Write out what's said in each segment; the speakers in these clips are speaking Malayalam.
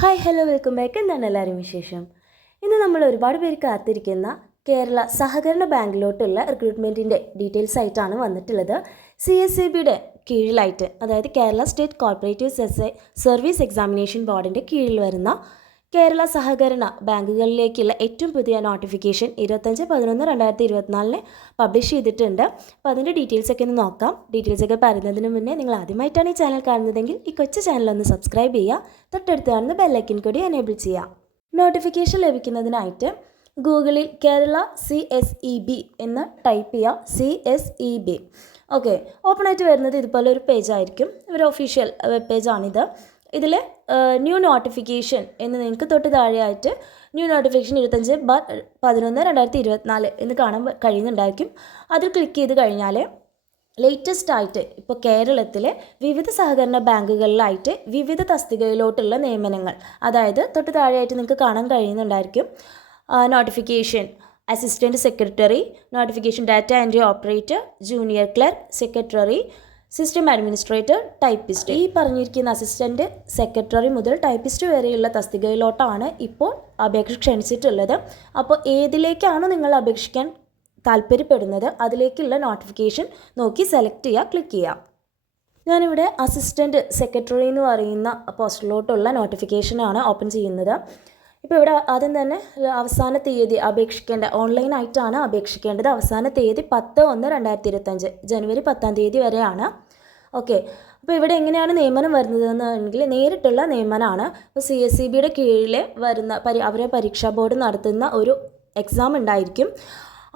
ഹായ് ഹലോ വെൽക്കം ബാക്ക് എന്താണ് എല്ലാവരും വിശേഷം? ഇന്ന് നമ്മൾ ഒരുപാട് പേര് കാത്തിരിക്കുന്ന കേരള സഹകരണ ബാങ്കിലോട്ടുള്ള റിക്രൂട്ട്മെന്റിന്റെ ഡീറ്റെയിൽസ് ആയിട്ടാണ് വന്നിട്ടുള്ളത്. സി എസ് സി ബിയുടെ കീഴിലായിട്ട് അതായത് Kerala state cooperative service examination ബോർഡിന്റെ കീഴിൽ വരുന്ന കേരള സഹകരണ ബാങ്കുകളിലേക്കുള്ള ഏറ്റവും പുതിയ നോട്ടിഫിക്കേഷൻ ഇരുപത്തഞ്ച് പതിനൊന്ന് രണ്ടായിരത്തി ഇരുപത്തിനാലിന് പബ്ലിഷ് ചെയ്തിട്ടുണ്ട്. അപ്പോൾ അതിന്റെ ഡീറ്റെയിൽസ് ഒക്കെ ഒന്ന് നോക്കാം. ഡീറ്റെയിൽസ് ഒക്കെ പറയുന്നതിന് മുന്നേ നിങ്ങൾ ആദ്യമായിട്ടാണ് ഈ ചാനൽ കാണുന്നതെങ്കിൽ ഈ കൊച്ചു ചാനൽ ഒന്ന് സബ്സ്ക്രൈബ് ചെയ്യുക. തൊട്ടടുത്ത് കാണുന്ന ബെല്ലൈക്കൻ കൂടി എനേബിൾ ചെയ്യുക. നോട്ടിഫിക്കേഷൻ ലഭിക്കുന്നതിനായിട്ട് ഗൂഗിളിൽ Kerala C S E B എന്ന് ടൈപ്പ് ചെയ്യുക C S E B okay open ആയിട്ട് വരുന്നത് ഇതുപോലെ ഒരു പേജ് ആയിരിക്കും. ഒരു ഒഫീഷ്യൽ വെബ് പേജാണിത് ഇതിൽ ന്യൂ നോട്ടിഫിക്കേഷൻ എന്ന് നിങ്ങൾക്ക് തൊട്ട് താഴെയായിട്ട് ന്യൂ നോട്ടിഫിക്കേഷൻ ഇരുപത്തഞ്ച് ബാർ പതിനൊന്ന് രണ്ടായിരത്തി ഇരുപത്തിനാല് എന്ന് കാണാൻ കഴിയുന്നുണ്ടായിരിക്കും. അതിൽ ക്ലിക്ക് ചെയ്ത് കഴിഞ്ഞാൽ ലേറ്റസ്റ്റ് ആയിട്ട് ഇപ്പോൾ കേരളത്തിലെ വിവിധ സഹകരണ ബാങ്കുകളിലായിട്ട് വിവിധ തസ്തികയിലോട്ടുള്ള നിയമനങ്ങൾ അതായത് തൊട്ട് താഴെയായിട്ട് നിങ്ങൾക്ക് കാണാൻ കഴിയുന്നുണ്ടായിരിക്കും. Notification assistant secretary notification data entry operator junior clerk secretary system administrator typist ഈ പറഞ്ഞിരിക്കുന്ന അസിസ്റ്റന്റ് സെക്രട്ടറി മുതൽ ടൈപ്പിസ്റ്റ് വരെയുള്ള തസ്തികയിലോട്ടാണ് ഇപ്പോൾ അപേക്ഷ ക്ഷണിച്ചിട്ടുള്ളത്. അപ്പോൾ ഏതിലേക്കാണ് നിങ്ങൾ അപേക്ഷിക്കാൻ താല്പര്യപ്പെടുന്നത്? അതിലേക്കുള്ള നോട്ടിഫിക്കേഷൻ നോക്കി സെലക്ട് ചെയ്യുക ക്ലിക്ക് ചെയ്യുക. ഞാനിവിടെ അസിസ്റ്റന്റ് സെക്രട്ടറി എന്ന് പറയുന്ന പോസ്റ്റിലോട്ടുള്ള നോട്ടിഫിക്കേഷനാണ് ഓപ്പൺ ചെയ്യുന്നത്. ഇപ്പോൾ ഇവിടെ ആദ്യം തന്നെ അവസാന തീയതി അപേക്ഷിക്കേണ്ട ഓൺലൈനായിട്ടാണ് അപേക്ഷിക്കേണ്ടത്. അവസാന തീയതി പത്ത് ഒന്ന് രണ്ടായിരത്തി ഇരുപത്തഞ്ച് ജനുവരി പത്താം തീയതി വരെയാണ്. ഓക്കെ അപ്പോൾ ഇവിടെ എങ്ങനെയാണ് നിയമനം വരുന്നതെന്നുണ്ടെങ്കിൽ നേരിട്ടുള്ള നിയമനമാണ് ഇപ്പോൾ സി എസ് സി ബിയുടെ കീഴിൽ വരുന്ന പരി അവരെ പരീക്ഷാ ബോർഡ് നടത്തുന്ന ഒരു എക്സാം ഉണ്ടായിരിക്കും.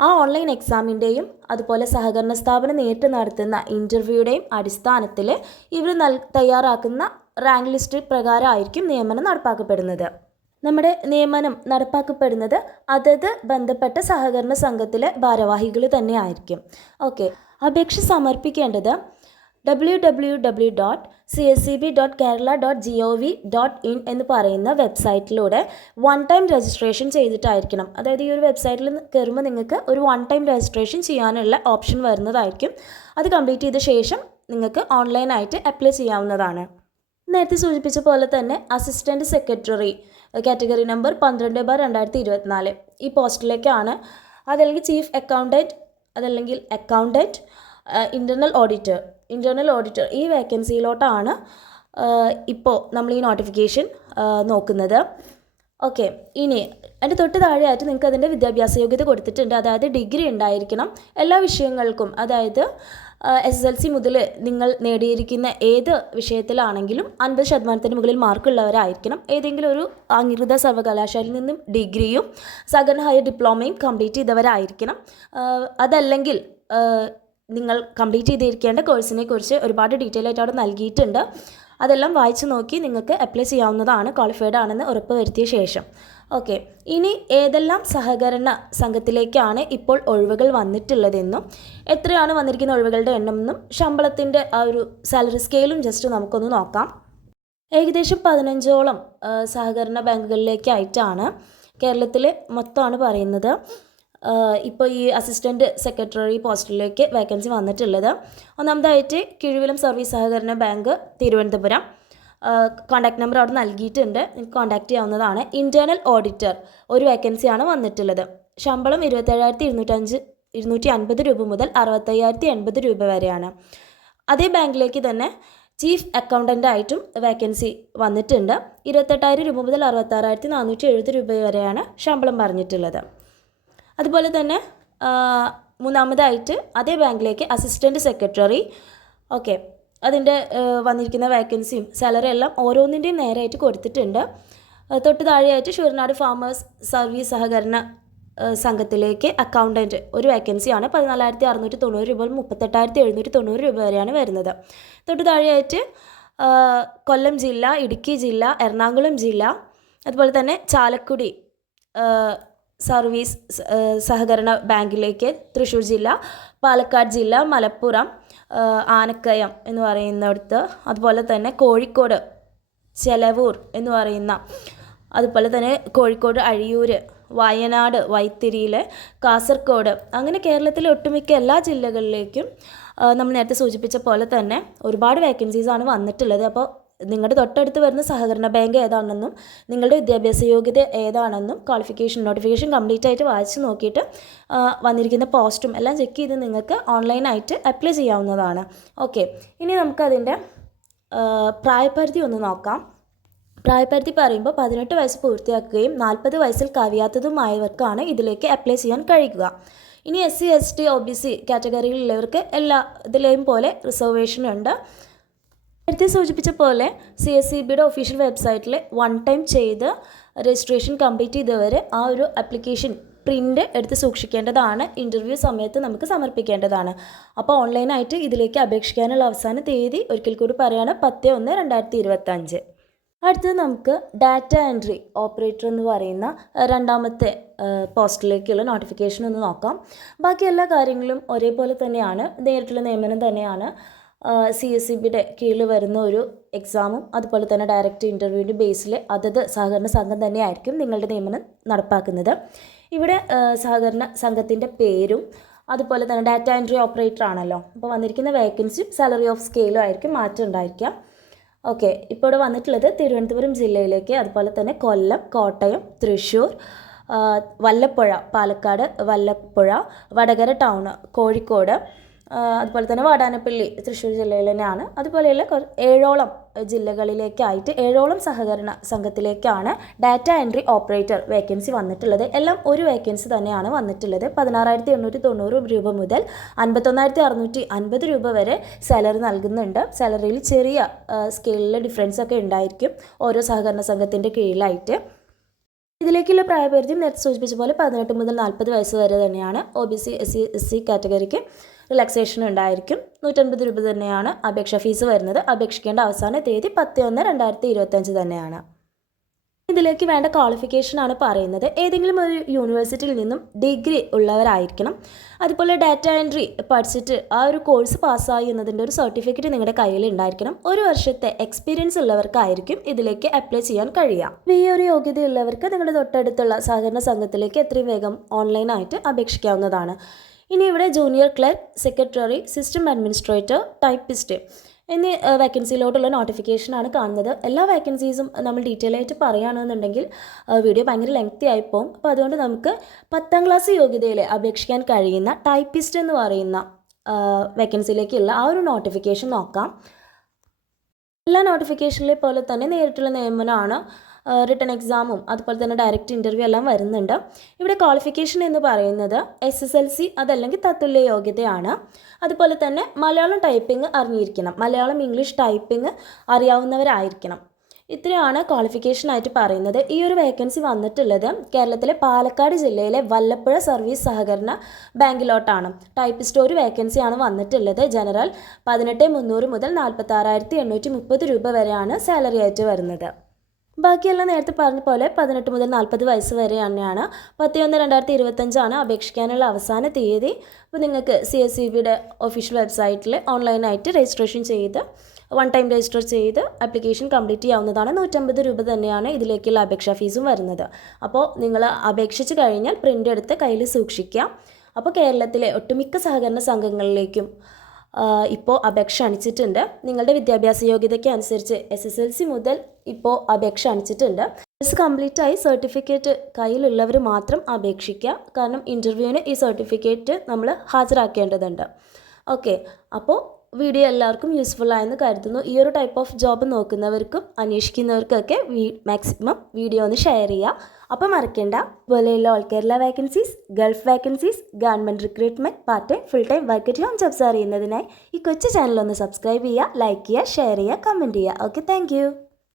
ആ ഓൺലൈൻ എക്സാമിന്റെയും അതുപോലെ സഹകരണ സ്ഥാപനം നേരിട്ട് നടത്തുന്ന ഇന്റർവ്യൂയുടെയും അടിസ്ഥാനത്തിൽ ഇവർ നൽ തയ്യാറാക്കുന്ന റാങ്ക് ലിസ്റ്റ് പ്രകാരമായിരിക്കും നിയമനം നടപ്പാക്കപ്പെടുന്നത്. നമ്മുടെ നിയമനം നടപ്പാക്കപ്പെടുന്നത് അതത് ബന്ധപ്പെട്ട സഹകരണ സംഘത്തിലെ ഭാരവാഹികൾ തന്നെ ആയിരിക്കും ഓക്കെ. അപേക്ഷ സമർപ്പിക്കേണ്ടത് W W W dot C S C B dot Kerala dot G O V dot in എന്ന് പറയുന്ന വെബ്സൈറ്റിലൂടെ വൺ ടൈം രജിസ്ട്രേഷൻ ചെയ്തിട്ടായിരിക്കണം. അതായത് ഈ ഒരു വെബ്സൈറ്റിൽ കയറുമ്പോൾ നിങ്ങൾക്ക് ഒരു വൺ ടൈം രജിസ്ട്രേഷൻ ചെയ്യാനുള്ള ഓപ്ഷൻ വരുന്നതായിരിക്കും. അത് കംപ്ലീറ്റ് ചെയ്ത ശേഷം നിങ്ങൾക്ക് ഓൺലൈനായിട്ട് അപ്ലൈ ചെയ്യാവുന്നതാണ്. നേരത്തെ സൂചിപ്പിച്ച പോലെ തന്നെ അസിസ്റ്റന്റ് സെക്രട്ടറി കാറ്റഗറി നമ്പർ പന്ത്രണ്ട് ബാർ രണ്ടായിരത്തി ഇരുപത്തിനാല്. ഈ പോസ്റ്റിലേക്കാണ് അതല്ലെങ്കിൽ ചീഫ് അക്കൗണ്ടന്റ് അതല്ലെങ്കിൽ accountant internal auditor. Internal auditor ഈ വേക്കൻസിയിലോട്ടാണ് ഇപ്പോൾ നമ്മൾ ഈ നോട്ടിഫിക്കേഷൻ നോക്കുന്നത്. ഓക്കെ ഇനി അതിന്റെ തൊട്ട് താഴെയായിട്ട് നിങ്ങൾക്ക് അതിന്റെ വിദ്യാഭ്യാസ യോഗ്യത കൊടുത്തിട്ടുണ്ട്. അതായത് ഡിഗ്രി ഉണ്ടായിരിക്കണം. എല്ലാ വിഷയങ്ങൾക്കും അതായത് എസ് എസ് എൽ സി മുതൽ നിങ്ങൾ നേടിയിരിക്കുന്ന ഏത് വിഷയത്തിലാണെങ്കിലും അൻപത് ശതമാനത്തിന് മുകളിൽ മാർക്കുള്ളവരായിരിക്കണം ഏതെങ്കിലും ഒരു അംഗീകൃത സർവകലാശാലയിൽ നിന്നും ഡിഗ്രിയും സെക്കൻഡ് ഹയർ ഡിപ്ലോമയും കംപ്ലീറ്റ് ചെയ്തവരായിരിക്കണം. അതല്ലെങ്കിൽ നിങ്ങൾ കംപ്ലീറ്റ് ചെയ്തിരിക്കേണ്ട കോഴ്സിനെ കുറിച്ച് ഒരുപാട് ഡീറ്റെയിൽ ആയിട്ട് അവിടെ നൽകിയിട്ടുണ്ട്. അതെല്ലാം വായിച്ചു നോക്കി നിങ്ങൾക്ക് അപ്ലൈ ചെയ്യാവുന്നതാണ് ക്വാളിഫൈഡ് ആണെന്ന് ഉറപ്പ് വരുത്തിയ ശേഷം. ഓക്കെ ഇനി ഏതെല്ലാം സഹകരണ സംഘത്തിലേക്കാണ് ഇപ്പോൾ ഒഴിവുകൾ വന്നിട്ടുള്ളതെന്നും എത്രയാണ് വന്നിരിക്കുന്ന ഒഴിവുകളുടെ എണ്ണം എന്നും ശമ്പളത്തിന്റെ ആ ഒരു സാലറി സ്കെയിലും ജസ്റ്റ് നമുക്കൊന്ന് നോക്കാം. ഏകദേശം പതിനഞ്ചോളം സഹകരണ ബാങ്കുകളിലേക്കായിട്ടാണ് കേരളത്തിൽ മൊത്തമാണ് പറയുന്നത്. ഇപ്പോൾ ഈ അസിസ്റ്റന്റ് സെക്രട്ടറി പോസ്റ്റിലേക്ക് വേക്കൻസി വന്നിട്ടുള്ളത്. ഒന്നാമതായിട്ട് കിഴിവിലം സർവീസ് സഹകരണ ബാങ്ക് തിരുവനന്തപുരം. കോൺടാക്ട് നമ്പർ അവിടെ നൽകിയിട്ടുണ്ട്. നിങ്ങൾക്ക് കോൺടാക്ട് ചെയ്യാവുന്നതാണ്. ഇന്റേർണൽ ഓഡിറ്റർ ഒരു വേക്കൻസിയാണ് വന്നിട്ടുള്ളത്. ശമ്പളം ഇരുപത്തേഴായിരത്തി ഇരുന്നൂറ്റഞ്ച് ഇരുന്നൂറ്റി അൻപത് രൂപ മുതൽ അറുപത്തയ്യായിരത്തി എൺപത് രൂപ വരെയാണ്. അതേ ബാങ്കിലേക്ക് തന്നെ ചീഫ് അക്കൗണ്ടന്റ് ആയിട്ടും വേക്കൻസി വന്നിട്ടുണ്ട്. ഇരുപത്തെട്ടായിരം രൂപ മുതൽ അറുപത്താറായിരത്തി നാനൂറ്റി എഴുപത് രൂപ വരെയാണ് ശമ്പളം പറഞ്ഞിട്ടുള്ളത്. അതുപോലെ തന്നെ മൂന്നാമതായിട്ട് അതേ ബാങ്കിലേക്ക് അസിസ്റ്റന്റ് സെക്രട്ടറി ഓക്കെ അതിന്റെ വന്നിരിക്കുന്ന വേക്കൻസിയും സാലറി എല്ലാം ഓരോന്നിന്റെയും നേരായിട്ട് കൊടുത്തിട്ടുണ്ട്. തൊട്ട് താഴെയായിട്ട് ഷുർനാട് ഫാമേഴ്സ് സർവീസ് സഹകരണ സംഘത്തിലേക്ക് അക്കൗണ്ടന്റ് ഒരു വേക്കൻസിയാണ് പതിനാലായിരത്തി അറുന്നൂറ്റി തൊണ്ണൂറ് രൂപ മുപ്പത്തെട്ടായിരത്തി എഴുന്നൂറ്റി തൊണ്ണൂറ് രൂപ വരെയാണ് വരുന്നത്. തൊട്ട് താഴെയായിട്ട് കൊല്ലം ജില്ല ഇടുക്കി ജില്ല എറണാകുളം ജില്ല അതുപോലെ തന്നെ ചാലക്കുടി സർവീസ് സഹകരണ ബാങ്കിലേക്ക് തൃശ്ശൂർ ജില്ല പാലക്കാട് ജില്ല മലപ്പുറം ആനക്കയം എന്ന് പറയുന്നിടത്ത് അതുപോലെ തന്നെ കോഴിക്കോട് ചെലവൂർ എന്ന് പറയുന്ന അതുപോലെ തന്നെ കോഴിക്കോട് അഴിയൂർ വയനാട് വൈത്തിരിയിൽ കാസർഗോഡ് അങ്ങനെ കേരളത്തിലെ ഒട്ടുമിക്ക എല്ലാ ജില്ലകളിലേക്കും നമ്മൾ നേരത്തെ സൂചിപ്പിച്ച പോലെ തന്നെ ഒരുപാട് വേക്കൻസീസാണ് വന്നിട്ടുള്ളത്. അപ്പോൾ നിങ്ങളുടെ തൊട്ടടുത്ത് വരുന്ന സഹകരണ ബാങ്ക് ഏതാണെന്നും നിങ്ങളുടെ വിദ്യാഭ്യാസ യോഗ്യത ഏതാണെന്നും ക്വാളിഫിക്കേഷൻ നോട്ടിഫിക്കേഷൻ കംപ്ലീറ്റ് ആയിട്ട് വായിച്ച് നോക്കിയിട്ട് വന്നിരിക്കുന്ന പോസ്റ്റും എല്ലാം ചെക്ക് ചെയ്ത് നിങ്ങൾക്ക് ഓൺലൈനായിട്ട് അപ്ലൈ ചെയ്യാവുന്നതാണ്. ഓക്കെ ഇനി നമുക്കതിന്റെ പ്രായപരിധി ഒന്ന് നോക്കാം. പ്രായപരിധി പറയുമ്പോൾ പതിനെട്ട് വയസ്സ് പൂർത്തിയാക്കുകയും നാൽപ്പത് വയസ്സിൽ കവിയാത്തതുമായവർക്കാണ് ഇതിലേക്ക് അപ്ലൈ ചെയ്യാൻ കഴിയുക. ഇനി S C S T O B C കാറ്റഗറിയിലുള്ളവർക്ക് എല്ലാ ഇതിലെയും പോലെ റിസർവേഷൻ ഉണ്ട്. നേരത്തെ സൂചിപ്പിച്ച പോലെ സി എസ് സി ബിയുടെ ഒഫീഷ്യൽ വെബ്സൈറ്റിൽ വൺ ടൈം ചെയ്ത് രജിസ്ട്രേഷൻ കംപ്ലീറ്റ് ചെയ്തവർ ആ ഒരു ആപ്ലിക്കേഷൻ പ്രിന്റ് എടുത്ത് സൂക്ഷിക്കേണ്ടതാണ്. ഇന്റർവ്യൂ സമയത്ത് നമുക്ക് സമർപ്പിക്കേണ്ടതാണ്. അപ്പോൾ ഓൺലൈനായിട്ട് ഇതിലേക്ക് അപേക്ഷിക്കാനുള്ള അവസാന തീയതി ഒരിക്കൽ കൂടി പറയുകയാണ് പത്ത് ഒന്ന് രണ്ടായിരത്തി ഇരുപത്തഞ്ച്. അടുത്തത് നമുക്ക് ഡാറ്റ എൻട്രി ഓപ്പറേറ്റർ എന്ന് പറയുന്ന രണ്ടാമത്തെ പോസ്റ്റിലേക്കുള്ള നോട്ടിഫിക്കേഷൻ ഒന്ന് നോക്കാം. ബാക്കി എല്ലാ കാര്യങ്ങളും ഒരേപോലെ തന്നെയാണ്. നേരിട്ടുള്ള നിയമനം തന്നെയാണ്. സി എസ് സി ബിയുടെ കീഴിൽ വരുന്ന ഒരു എക്സാമും അതുപോലെ തന്നെ ഡയറക്റ്റ് ഇന്റർവ്യൂവിന്റെ ബേസിൽ അതത് സഹകരണ സംഘം തന്നെയായിരിക്കും നിങ്ങളുടെ നിയമനം നടപ്പാക്കുന്നത്. ഇവിടെ സഹകരണ സംഘത്തിന്റെ പേരും അതുപോലെ തന്നെ ഡാറ്റ എൻട്രി ഓപ്പറേറ്റർ ആണല്ലോ. അപ്പോൾ വന്നിരിക്കുന്ന വേക്കൻസിയും സാലറി ഓഫ് സ്കെയിലും ആയിരിക്കും മാറ്റം ഉണ്ടായിരിക്കുക. ഓക്കെ ഇപ്പോൾ ഇവിടെ വന്നിട്ടുള്ളത് തിരുവനന്തപുരം ജില്ലയിലേക്ക് അതുപോലെ തന്നെ കൊല്ലം കോട്ടയം തൃശ്ശൂർ വല്ലപ്പുഴ പാലക്കാട് വല്ലപ്പുഴ വടകര ടൗൺ കോഴിക്കോട് അതുപോലെ തന്നെ വാടാനപ്പള്ളി തൃശ്ശൂർ ജില്ലയിൽ തന്നെയാണ്. അതുപോലെയുള്ള ഏഴോളം ജില്ലകളിലേക്കായിട്ട് ഏഴോളം സഹകരണ സംഘത്തിലേക്കാണ് ഡാറ്റ എൻട്രി ഓപ്പറേറ്റർ വേക്കൻസി വന്നിട്ടുള്ളത്. എല്ലാം ഒരു വേക്കൻസി തന്നെയാണ് വന്നിട്ടുള്ളത്. പതിനാറായിരത്തി എണ്ണൂറ്റി തൊണ്ണൂറ് രൂപ മുതൽ അൻപത്തൊന്നായിരത്തി അറുന്നൂറ്റി അൻപത് രൂപ വരെ സാലറി നൽകുന്നുണ്ട്. സാലറിയിൽ ചെറിയ സ്കെയിലിലെ ഡിഫറൻസ് ഒക്കെ ഉണ്ടായിരിക്കും ഓരോ സഹകരണ സംഘത്തിന്റെ കീഴിലായിട്ട്. ഇതിലേക്കുള്ള പ്രായപരിധി നേരത്തെ സൂചിപ്പിച്ച പോലെ പതിനെട്ട് മുതൽ നാൽപ്പത് വയസ്സ് വരെ തന്നെയാണ്. O B C S C S C കാറ്റഗറിക്ക് relaxation ഉണ്ടായിരിക്കും. നൂറ്റൻപത് രൂപ തന്നെയാണ് അപേക്ഷ ഫീസ് വരുന്നത്. അപേക്ഷിക്കേണ്ട അവസാന തീയതി പത്ത് ഒന്ന് രണ്ടായിരത്തി ഇരുപത്തഞ്ച് തന്നെയാണ്. ഇതിലേക്ക് വേണ്ട ക്വാളിഫിക്കേഷനാണ് പറയുന്നത്. ഏതെങ്കിലും ഒരു യൂണിവേഴ്സിറ്റിയിൽ നിന്നും ഡിഗ്രി ഉള്ളവരായിരിക്കണം. അതുപോലെ ഡാറ്റ എൻട്രി പഠിച്ചിട്ട് ആ ഒരു കോഴ്സ് പാസ്സായി എന്നതിന്റെ ഒരു സർട്ടിഫിക്കറ്റ് നിങ്ങളുടെ കയ്യിൽ ഉണ്ടായിരിക്കണം. ഒരു വർഷത്തെ എക്സ്പീരിയൻസ് ഉള്ളവർക്കായിരിക്കും ഇതിലേക്ക് അപ്ലൈ ചെയ്യാൻ കഴിയുക. ഈ ഒരു യോഗ്യതയുള്ളവർക്ക് നിങ്ങളുടെ തൊട്ടടുത്തുള്ള സഹകരണ സംഘത്തിലേക്ക് എത്രയും വേഗം ഓൺലൈനായിട്ട് അപേക്ഷിക്കാവുന്നതാണ്. ഇനി ഇവിടെ junior clerk secretary system administrator typist എന്നീ വേക്കൻസിയിലോട്ടുള്ള നോട്ടിഫിക്കേഷനാണ് കാണുന്നത്. എല്ലാ വേക്കൻസീസും നമ്മൾ ഡീറ്റെയിൽ ആയിട്ട് പറയുകയാണെന്നുണ്ടെങ്കിൽ വീഡിയോ ഭയങ്കര ലെങ്തി ആയിപ്പോവും അപ്പോൾ അതുകൊണ്ട് നമുക്ക് പത്താം ക്ലാസ് യോഗ്യതയിൽ അപേക്ഷിക്കാൻ കഴിയുന്ന ടൈപ്പിസ്റ്റ് എന്ന് പറയുന്ന വേക്കൻസിയിലേക്കുള്ള ആ ഒരു നോട്ടിഫിക്കേഷൻ നോക്കാം. എല്ലാ നോട്ടിഫിക്കേഷനിലെ പോലെ തന്നെ നേരിട്ടുള്ള നിയമനമാണ് റിട്ടേൺ എക്സാമും അതുപോലെ തന്നെ ഡയറക്റ്റ് ഇന്റർവ്യൂ എല്ലാം വരുന്നുണ്ട്. ഇവിടെ ക്വാളിഫിക്കേഷൻ എന്ന് പറയുന്നത് എസ് എസ് എൽ സി അതല്ലെങ്കിൽ തത്തുല്യ യോഗ്യതയാണ്. അതുപോലെ തന്നെ മലയാളം ടൈപ്പിംഗ് അറിഞ്ഞിരിക്കണം. മലയാളം ഇംഗ്ലീഷ് ടൈപ്പിംഗ് അറിയാവുന്നവരായിരിക്കണം. ഇത്രയാണ് ക്വാളിഫിക്കേഷൻ ആയിട്ട് പറയുന്നത്. ഈ ഒരു വേക്കൻസി വന്നിട്ടുള്ളത് കേരളത്തിലെ പാലക്കാട് ജില്ലയിലെ വല്ലപ്പുഴ സർവീസ് സഹകരണ ബാങ്കിലോട്ടാണ്. ടൈപ്പിസ്റ്റ് ഒരു വേക്കൻസിയാണ് വന്നിട്ടുള്ളത്. ജനറൽ പതിനെട്ട് മുന്നൂറ് മുതൽ നാൽപ്പത്തി ആറായിരത്തി എണ്ണൂറ്റി മുപ്പത് രൂപ വരെയാണ് സാലറി ആയിട്ട് വരുന്നത്. ബാക്കിയെല്ലാം നേരത്തെ പറഞ്ഞ പോലെ പതിനെട്ട് മുതൽ നാൽപ്പത് വയസ്സ് വരെ തന്നെയാണ് പത്ത് ഒന്ന് രണ്ടായിരത്തി ഇരുപത്തഞ്ചാണ് അപേക്ഷിക്കാനുള്ള അവസാന തീയതി. അപ്പോൾ നിങ്ങൾക്ക് സി എസ് സി ബിയുടെ ഒഫീഷ്യൽ വെബ്സൈറ്റിൽ ഓൺലൈനായിട്ട് രജിസ്ട്രേഷൻ ചെയ്ത് വൺ ടൈം രജിസ്റ്റർ ചെയ്ത് ആപ്ലിക്കേഷൻ കംപ്ലീറ്റ് ചെയ്യാവുന്നതാണ്. നൂറ്റമ്പത് രൂപ തന്നെയാണ് ഇതിലേക്കുള്ള അപേക്ഷാ ഫീസും വരുന്നത്. അപ്പോൾ നിങ്ങൾ അപേക്ഷിച്ച് കഴിഞ്ഞാൽ പ്രിന്റ് എടുത്ത് കയ്യിൽ സൂക്ഷിക്കാം. അപ്പോൾ കേരളത്തിലെ ഒട്ടുമിക്ക സഹകരണ സംഘങ്ങളിലേക്കും ഇപ്പോൾ അപേക്ഷ അണിച്ചിട്ടുണ്ട്. നിങ്ങളുടെ വിദ്യാഭ്യാസ യോഗ്യതയ്ക്ക് അനുസരിച്ച് എസ് എസ് എൽ സി മുതൽ ഇപ്പോൾ അപേക്ഷ അണിച്ചിട്ടുണ്ട്. കോഴ്സ് കംപ്ലീറ്റ് ആയി സർട്ടിഫിക്കറ്റ് കയ്യിലുള്ളവർ മാത്രം അപേക്ഷിക്കുക കാരണം ഇന്റർവ്യൂവിന് ഈ സർട്ടിഫിക്കറ്റ് നമ്മൾ ഹാജരാക്കേണ്ടതുണ്ട്. ഓക്കെ അപ്പോൾ വീഡിയോ എല്ലാവർക്കും യൂസ്ഫുൾ ആയെന്ന് കരുതുന്നു. ഈ ഒരു ടൈപ്പ് ഓഫ് ജോബ് നോക്കുന്നവർക്കും അന്വേഷിക്കുന്നവർക്കൊക്കെ മാക്സിമം വീഡിയോ ഒന്ന് ഷെയർ ചെയ്യുക അപ്പോൾ മറക്കേണ്ട. പോലെയുള്ള all Kerala vacancies gulf vacancies government recruitment part time full time work home jobs അറിയുന്നതിനായി ഈ കൊച്ചു ചാനൽ ഒന്ന് സബ്സ്ക്രൈബ് ചെയ്യുക ലൈക്ക് ചെയ്യുക ഷെയർ ചെയ്യുക കമന്റ് ചെയ്യുക ഓക്കെ താങ്ക്